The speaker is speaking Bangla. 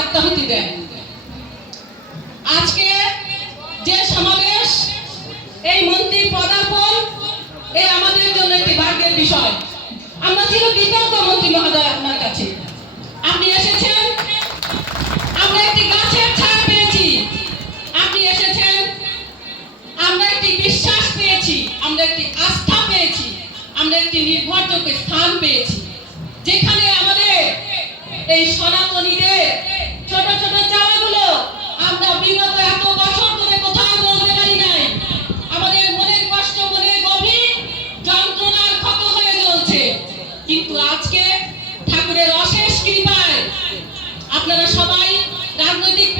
আত্মাহুতি দেন। আজকে যে সমাবেশ, এই মন্ত্রীর পদার্পণ, এ আমাদের জন্য একটি ভাগ্যের বিষয়। আমরা চিরকৃতজ্ঞ মন্ত্রী মহোদয় আপনার কাছে। আপনি এসেছেন, আমরা একটি গাছের ছায়া পেয়েছি। আপনি এসেছেন, আমরা একটি বিশ্বাস পেয়েছি, আমরা একটি আস্থা পেয়েছি, আমরা একটি নির্ভরযোগ্য স্থান পেয়েছি, যেখানে আমাদের এই সনাতনীদের ছোট ছোট চাওয়াগুলো আমরা বিগত এত বছর ধরে কোথাও বলতে পারি নাই। আমাদের মনের কষ্ট, মনের গভীর যন্ত্রণার ক্ষত হয়ে চলছে, কিন্তু আজকে ঠাকুরের অশেষ কৃপায় আপনারা সবাই রাজনৈতিক